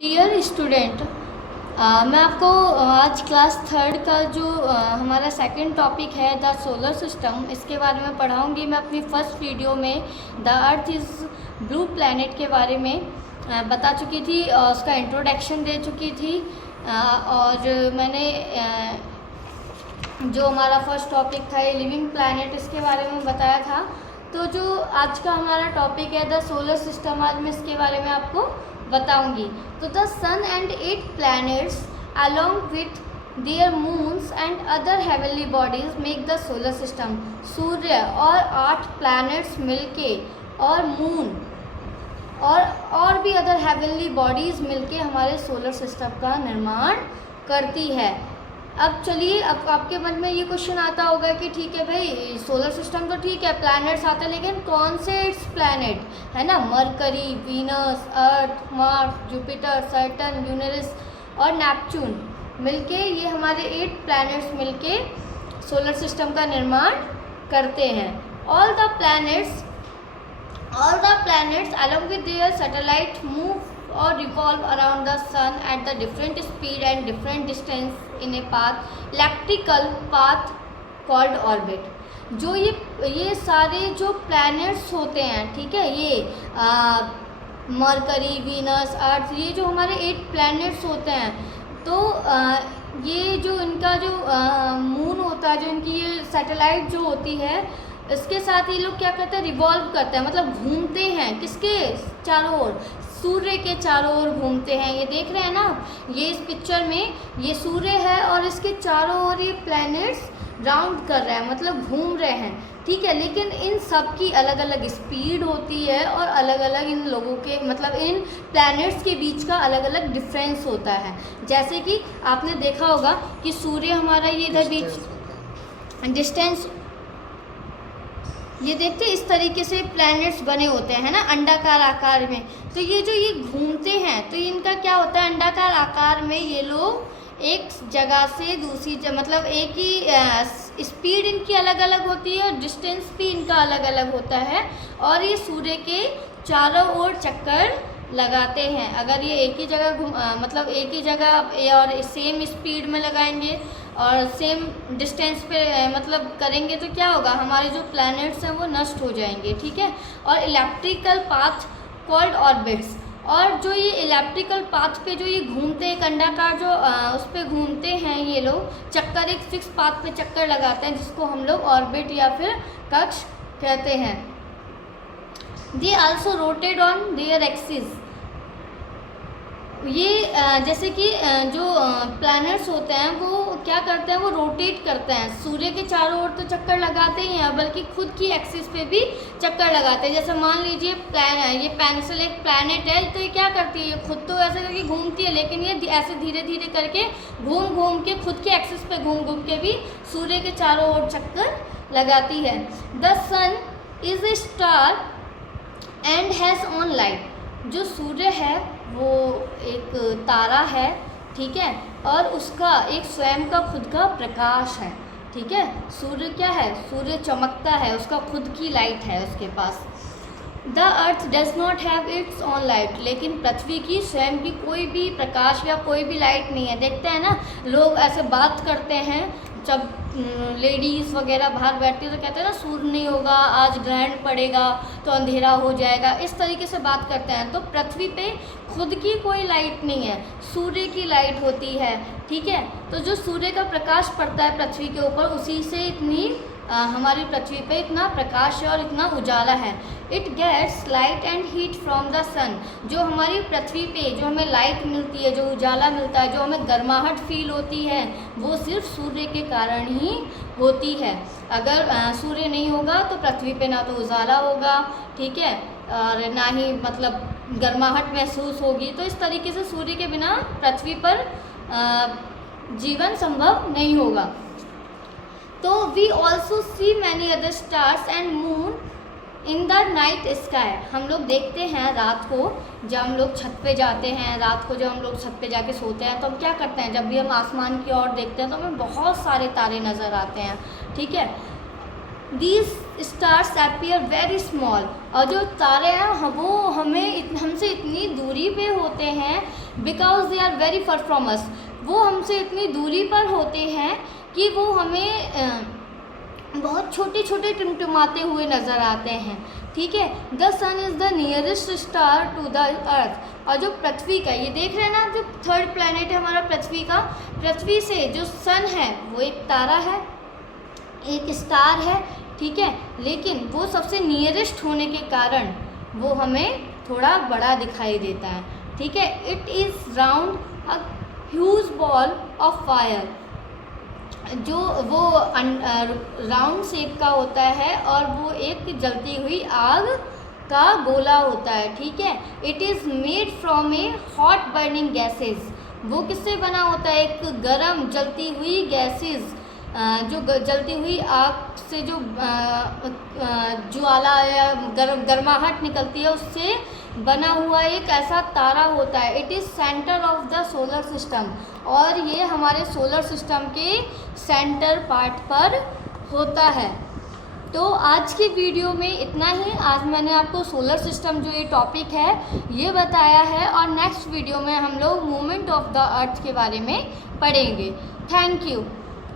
Dear student, मैं आपको आज क्लास थर्ड का जो हमारा सेकंड टॉपिक है द सोलर सिस्टम, इसके बारे में पढ़ाऊंगी। मैं अपनी फर्स्ट वीडियो में the earth is blue planet के बारे में बता चुकी थी, उसका इंट्रोडक्शन दे चुकी थी। और मैंने जो हमारा फर्स्ट टॉपिक था ये लिविंग प्लैनेट, इसके बारे में बताया था। तो जो आज का हमारा टॉपिक है द सोलर सिस्टम, आज मैं इसके बारे में आपको बताऊंगी। तो the sun and 8 planets along with their moons and other heavenly bodies make the solar system. सूर्य और 8 प्लैनेट्स मिलके और मून और भी अदर हेवनली बॉडीज मिलके हमारे सोलर सिस्टम का निर्माण करती है। अब चलिए, अब आपके मन में ये क्वेश्चन आता होगा कि ठीक है भाई, सोलर सिस्टम तो ठीक है, प्लैनेट्स आते हैं, लेकिन कौन से इट्स प्लैनेट है ना? मरकरी, वीनस, अर्थ, मार्स, जुपिटर, सैटर्न, यूरेनस और नेपच्यून मिलके, ये हमारे 8 प्लैनेट्स मिलके सोलर सिस्टम का निर्माण करते हैं। All the planets along with their satellite move or revolve around the sun at the different speed and different distance in a elliptical path called orbit। जो ये सारे जो प्लैनेट्स होते हैं, ठीक है, ये मरकरी, वीनस, अर्थ, ये जो हमारे 8 प्लैनेट्स होते हैं, तो ये जो इनका जो मून होता है, जो इनकी ये सैटेलाइट जो होती है, इसके साथ ये लोग क्या करते हैं? रिवॉल्व करते हैं, मतलब घूमते हैं। किसके चारों ओर? सूर्य के चारों ओर घूमते हैं। ये देख रहे हैं ना, ये इस पिक्चर में ये सूर्य है और इसके चारों ओर ये प्लैनेट्स राउंड कर रहे हैं, मतलब घूम रहे हैं, ठीक है। लेकिन इन सब की अलग अलग स्पीड होती है और अलग अलग इन लोगों के, मतलब इन प्लैनेट्स के बीच का अलग अलग डिफरेंस होता है। जैसे कि आपने देखा होगा कि सूर्य हमारा ये इधर बीच डिस्टेंस, ये देखते इस तरीके से प्लैनेट्स बने होते हैं ना, अंडाकार आकार में। तो ये जो ये घूमते हैं, तो इनका क्या होता है? अंडाकार आकार में ये लोग एक जगह से दूसरी जगह, मतलब एक ही स्पीड इनकी अलग अलग होती है और डिस्टेंस भी इनका अलग अलग होता है। और ये सूर्य के चारों ओर चक्कर लगाते हैं। अगर ये एक ही जगह मतलब एक ही जगह और सेम स्पीड में लगाएंगे और सेम डिस्टेंस पे मतलब करेंगे, तो क्या होगा? हमारे जो प्लैनेट्स हैं वो नष्ट हो जाएंगे, ठीक है। और इलेक्ट्रिकल पाथ कॉल्ड ऑर्बिट्स, और जो ये इलेक्ट्रिकल पाथ पे जो ये घूमते हैं, अंडाकार जो उस पर घूमते हैं ये लोग चक्कर, एक फिक्स पाथ पे चक्कर लगाते हैं, जिसको हम लोग ऑर्बिट या फिर कक्ष कहते हैं। They also rotate on their axis. ये जैसे कि जो प्लैनेट्स होते हैं वो क्या करते हैं? वो रोटेट करते हैं। सूर्य के चारों ओर तो चक्कर लगाते ही हैं, बल्कि खुद की एक्सिस पे भी चक्कर लगाते हैं। जैसे मान लीजिए ये पेंसिल एक प्लैनेट है, तो ये क्या करती है? ये खुद तो ऐसे करके घूमती है, लेकिन ये ऐसे धीरे धीरे करके घूम घूम के खुद की एक्सिस पे घूम घूम के भी सूर्य के चारों ओर चक्कर लगाती है। The sun is a star and has own light. जो सूर्य है वो एक तारा है, ठीक है, और उसका एक स्वयं का खुद का प्रकाश है, ठीक है। सूर्य क्या है? सूर्य चमकता है, उसका खुद की लाइट है उसके पास। The earth does not have its own light. लेकिन पृथ्वी की स्वयं की कोई भी प्रकाश या कोई भी लाइट नहीं है। देखते हैं ना, लोग ऐसे बात करते हैं, जब लेडीज़ वगैरह बाहर बैठती है तो कहते हैं ना, सूर्य नहीं होगा, आज ग्रहण पड़ेगा तो अंधेरा हो जाएगा, इस तरीके से बात करते हैं। तो पृथ्वी पे खुद की कोई लाइट नहीं है, सूर्य की लाइट होती है, ठीक है। तो जो सूर्य का प्रकाश पड़ता है पृथ्वी के ऊपर, उसी से इतनी हमारी पृथ्वी पे इतना प्रकाश है और इतना उजाला है। It gets light and heat from the sun. जो हमारी पृथ्वी पे जो हमें लाइट मिलती है, जो उजाला मिलता है, जो हमें गर्माहट फील होती है, वो सिर्फ सूर्य के कारण ही होती है। अगर सूर्य नहीं होगा तो पृथ्वी पे ना तो उजाला होगा, ठीक है, और ना ही मतलब गर्माहट महसूस होगी। तो इस तरीके से सूर्य के बिना पृथ्वी पर जीवन संभव नहीं होगा। तो we also see many other stars and moon in the night sky. हम लोग देखते हैं रात को, जब हम लोग छत पे जाते हैं, रात को जब हम लोग छत पे जाके सोते हैं, तो हम क्या करते हैं? जब भी हम आसमान की ओर देखते हैं तो हमें बहुत सारे तारे नज़र आते हैं, ठीक है। These stars appear very small, और जो तारे हैं वो हमसे इतनी दूरी पे होते हैं, because they are very far from us, वो हमसे इतनी दूरी पर होते हैं कि वो हमें बहुत छोटे छोटे टिमटिमाते हुए नज़र आते हैं, ठीक है। The sun is the nearest star to the earth, और जो पृथ्वी का, ये देख रहे हैं ना, जो थर्ड प्लैनेट है हमारा पृथ्वी का, पृथ्वी से जो सन है वो एक तारा है, एक स्टार है, ठीक है, लेकिन वो सबसे नियरेस्ट होने के कारण वो हमें थोड़ा बड़ा दिखाई देता है, ठीक है। It is round a huge ball of fire, जो वो राउंड शेप का होता है और वो एक जलती हुई आग का गोला होता है, ठीक है। It is made from A hot burning gases, वो किससे बना होता है, एक गरम जलती हुई गैसेस, जो जलती हुई आग से जो ज्वाला या गर्माहट निकलती है उससे बना हुआ एक ऐसा तारा होता है। It is centre of the solar system, और ये हमारे सोलर सिस्टम के सेंटर पार्ट पर होता है। तो आज की वीडियो में इतना ही। आज मैंने आपको सोलर सिस्टम जो ये टॉपिक है ये बताया है, और नेक्स्ट वीडियो में हम लोग मूवमेंट ऑफ द अर्थ के बारे में पढ़ेंगे। Thank you.